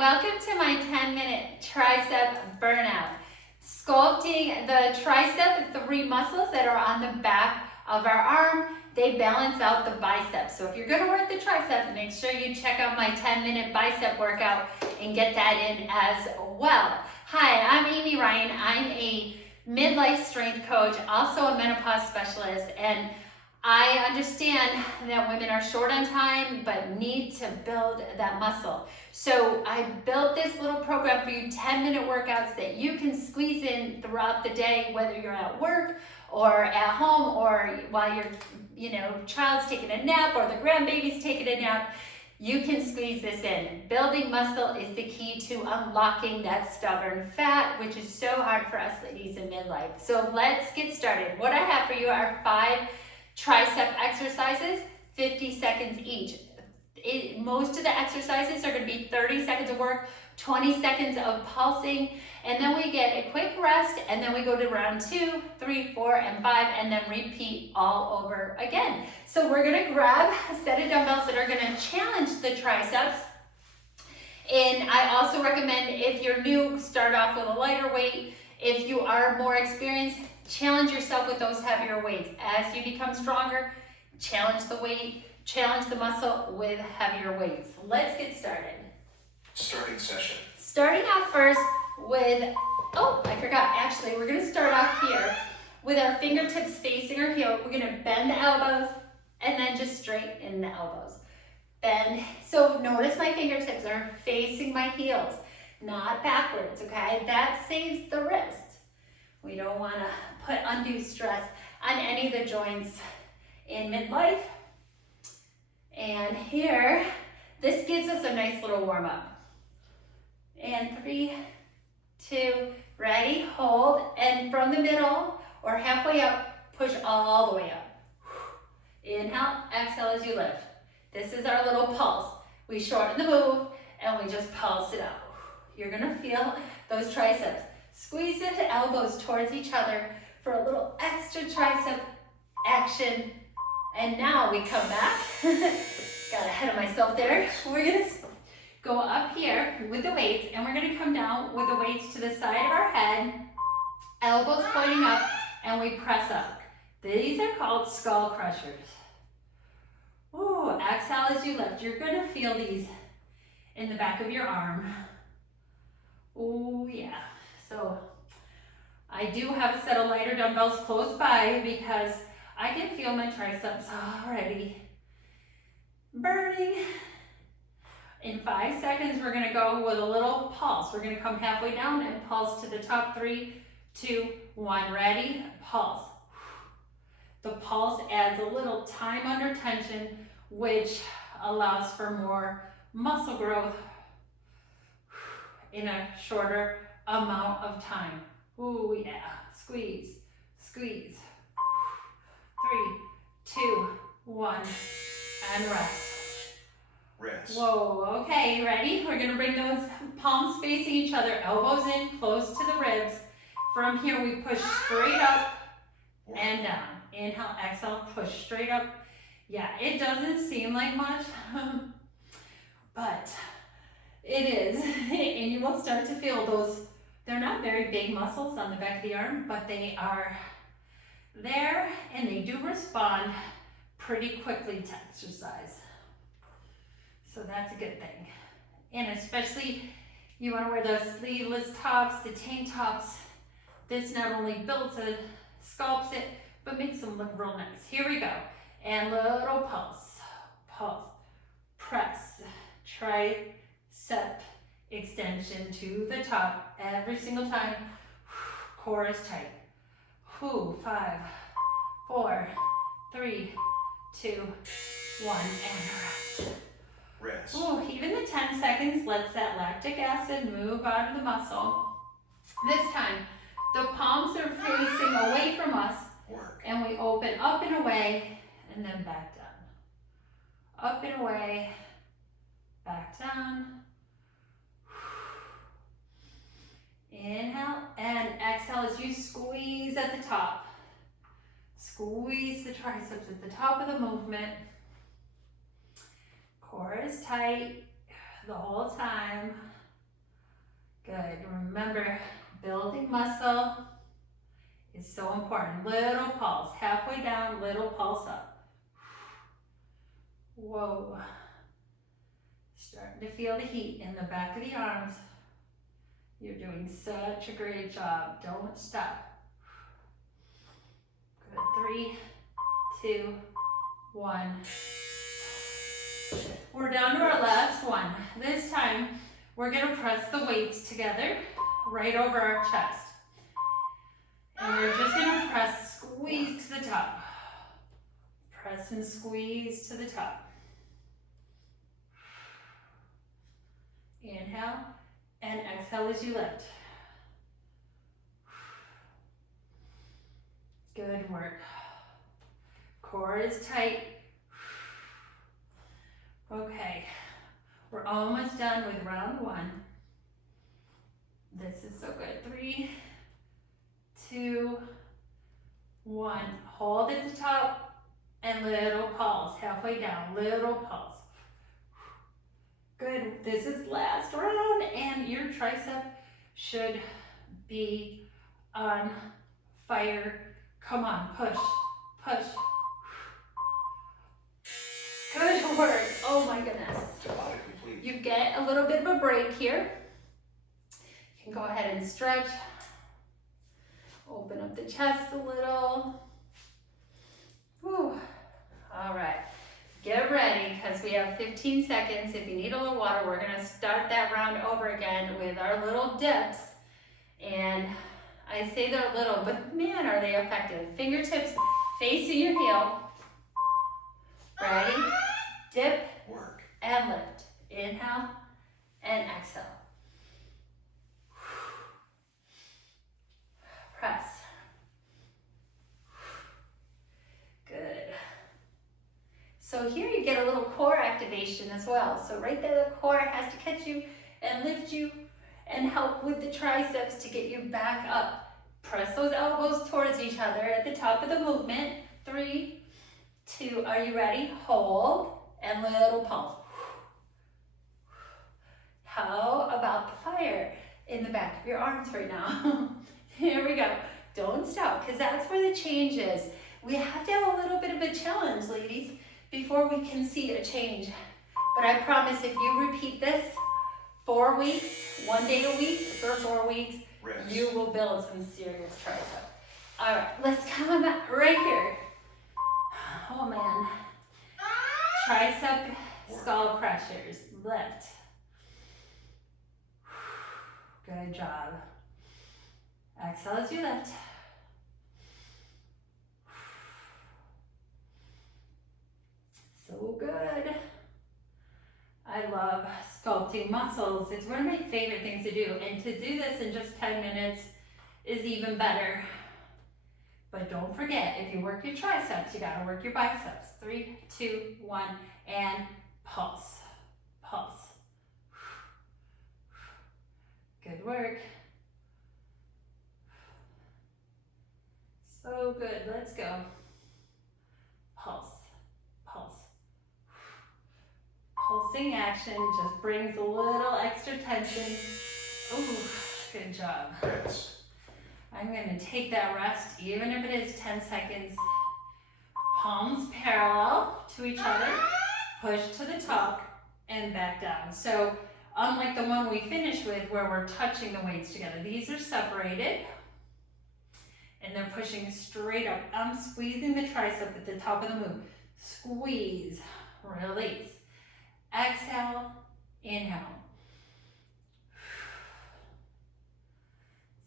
welcome to my 10-minute tricep burnout. Sculpting the tricep, the three muscles that are on the back of our arm, they balance out the biceps. So if you're gonna work the tricep, make sure you check out my 10-minute bicep workout and get that in as well. Hi, I'm Amy Ryan. I'm a midlife strength coach, also a menopause specialist, and I understand that women are short on time but need to build that muscle. So I built this little program for you, 10-minute workouts that you can squeeze in throughout the day, whether you're at work or at home or while your child's taking a nap or the grandbaby's taking a nap. You can squeeze this in. Building muscle is the key to unlocking that stubborn fat, which is so hard for us ladies in midlife. So let's get started. What I have for you are 5 tricep exercises, 50 seconds each. Most of the exercises are going to be 30 seconds of work, 20 seconds of pulsing, and then we get a quick rest, and then we go to round 2, 3, 4, and 5, and then repeat all over again. So we're going to grab a set of dumbbells that are going to challenge the triceps. And I also recommend, if you're new, start off with a lighter weight. If you are more experienced, challenge yourself with those heavier weights. As you become stronger, challenge the weight, challenge the muscle with heavier weights. Let's get started. Starting session. Starting off first with, actually, we're gonna start off here with our fingertips facing our heel. We're gonna bend the elbows and then just straighten the elbows. Bend, so notice my fingertips are facing my heels, not backwards, okay? That saves the wrist. We don't wanna put undue stress on any of the joints in midlife. And here, this gives us a nice little warm up. And 3, 2, ready, hold, and from the middle or halfway up, push all the way up. Inhale, exhale as you lift. This is our little pulse. We shorten the move and we just pulse it out. You're gonna feel those triceps. Squeeze the elbows towards each other for a little extra tricep action. And now we come back. Got ahead of myself there. We're gonna go up here with the weights, and we're gonna come down with the weights to the side of our head, elbows pointing up, and we press up. These are called skull crushers. Ooh, exhale as you lift. You're gonna feel these in the back of your arm. Ooh, yeah. So I do have a set of lighter dumbbells close by because I can feel my triceps already burning. In 5 seconds, we're gonna go with a little pulse. We're gonna come halfway down and pulse to the top. 3, 2, 1, ready, pulse. The pulse adds a little time under tension, which allows for more muscle growth in a shorter amount of time. Ooh, yeah, squeeze, squeeze. 3, 2, 1, and rest. Rest. Whoa, okay, ready? We're gonna bring those palms facing each other, elbows in, close to the ribs. From here, we push straight up and down. Inhale, exhale, push straight up. Yeah, it doesn't seem like much, but it is. And you will start to feel those, they're not very big muscles on the back of the arm, but they are there and they do respond pretty quickly to exercise. So that's a good thing. And especially you want to wear those sleeveless tops, the tank tops. This not only builds it, sculpts it, but makes them look real nice. Here we go. And little pulse, pulse, press, tricep extension to the top every single time. Core is tight. 5, 4, 3, 2, 1, and rest. Rest. Ooh, even the 10 seconds lets that lactic acid move out of the muscle. This time, the palms are facing away from us, and we open up and away, and then back down. Up and away, back down. Inhale and exhale as you squeeze at the top. Squeeze the triceps at the top of the movement. Core is tight the whole time. Good. Remember, building muscle is so important. Little pulse, halfway down, little pulse up. Whoa. Starting to feel the heat in the back of the arms. You're doing such a great job. Don't stop. Good. 3, 2, 1. We're down to our last one. This time, we're gonna press the weights together right over our chest. And we're just gonna press, squeeze to the top. Press and squeeze to the top. Inhale and exhale as you lift. Good work. Core is tight. Okay, we're almost done with round 1. This is so good. 3, 2, 1. Hold at the top and little pulse. Halfway down, little pulse. Good. This is last round, and your tricep should be on fire. Come on, push, push. Good work. Oh my goodness. Tabata complete. You get a little bit of a break here. You can go ahead and stretch. Open up the chest a little. Whew. All right. Get ready, because we have 15 seconds. If you need a little water, we're going to start that round over again with our little dips. And I say they're little, but man, are they effective. Fingertips facing your heel. Ready? Dip Work. and lift. Inhale and exhale. Press. Good. So here you get a little core activation as well. So right there, the core has to catch you and lift you and help with the triceps to get you back up. Press those elbows towards each other at the top of the movement. 3, 2, are you ready? Hold and little pulse. How about the fire in the back of your arms right now? Here we go. Don't stop, because that's where the change is. We have to have a little bit of a challenge, ladies, before we can see a change. But I promise if you repeat this 4 weeks, 1 day a week for 4 weeks, Rest. you will build some serious tricep. All right, let's come right here. Oh man. Tricep skull crushers. Lift. Good job. Exhale as you lift. So good. I love sculpting muscles. It's one of my favorite things to do. And to do this in just 10 minutes is even better. But don't forget, if you work your triceps, you gotta work your biceps. 3, 2, 1, and pulse. Pulse. Good work. So good. Let's go. Pulse. Pulse. Pulsing action just brings a little extra tension. Ooh, good job. Rest. I'm going to take that rest, even if it is 10 seconds. Palms parallel to each other. Push to the top and back down. So unlike the one we finished with where we're touching the weights together, these are separated. And they're pushing straight up. I'm squeezing the tricep at the top of the move. Squeeze, release. Exhale, inhale.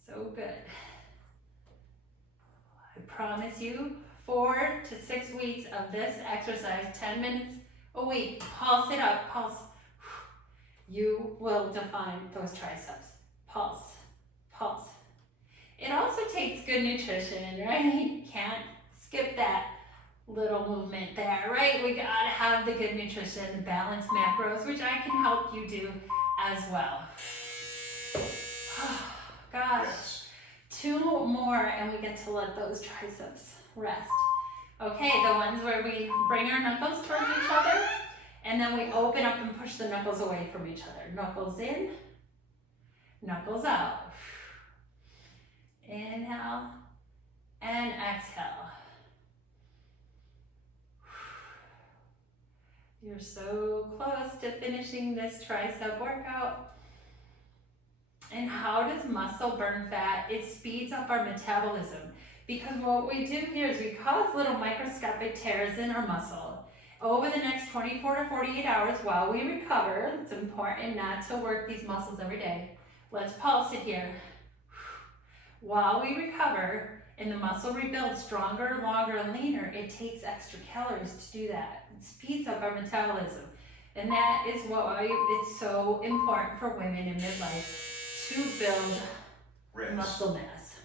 So good. I promise you 4 to 6 weeks of this exercise, 10 minutes a week. Pulse it up, pulse. You will define those triceps. Pulse, pulse. It also takes good nutrition, right? Can't skip that little movement there, right? We gotta have the good nutrition, balanced macros, which I can help you do as well. Gosh, Rest. 2 more and we get to let those triceps rest. Okay, the ones where we bring our knuckles towards each other and then we open up and push the knuckles away from each other. Knuckles in, Knuckles out. Inhale and exhale. You're so close to finishing this tricep workout. And how does muscle burn fat? It speeds up our metabolism, because what we do here is we cause little microscopic tears in our muscle. Over the next 24 to 48 hours while we recover, it's important not to work these muscles every day. Let's pulse it here. While we recover and the muscle rebuilds stronger, longer, and leaner, it takes extra calories to do that. It speeds up our metabolism. And that is why it's so important for women in midlife to build Rest. muscle mass.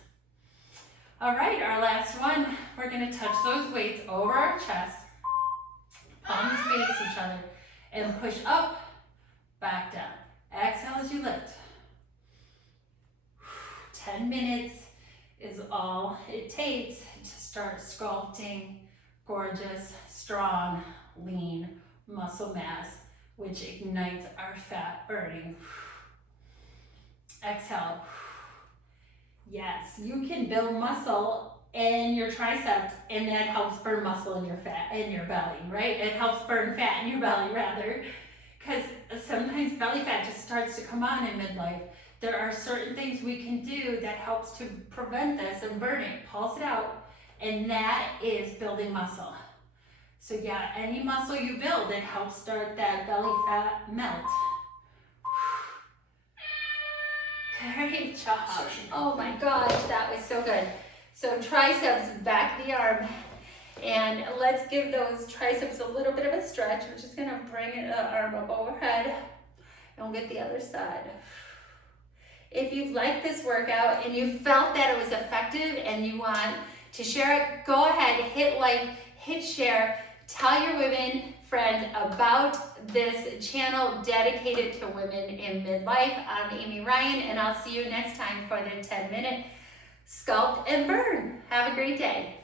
All right, our last one. We're gonna touch those weights over our chest, palms face each other, and push up, back down. Exhale as you lift. 10 minutes is all it takes to start sculpting gorgeous, strong, lean muscle mass, which ignites our fat burning. Exhale. Yes, you can build muscle in your triceps, and that helps burn muscle in your fat in your belly, right? It helps burn fat in your belly rather, because sometimes belly fat just starts to come on in midlife. There are certain things we can do that helps to prevent this and burn it, pulse it out, and that is building muscle. So yeah, any muscle you build, it helps start that belly fat melt. Great job. Oh my gosh, that was so good. So triceps, back of the arm. And let's give those triceps a little bit of a stretch. We're just gonna bring the arm up overhead, and we'll get the other side. If you've liked this workout and you felt that it was effective and you want to share it, go ahead, hit like, hit share, tell your women friends about this channel dedicated to women in midlife. I'm Amy Ryan, and I'll see you next time for the 10-minute Sculpt and Burn. Have a great day.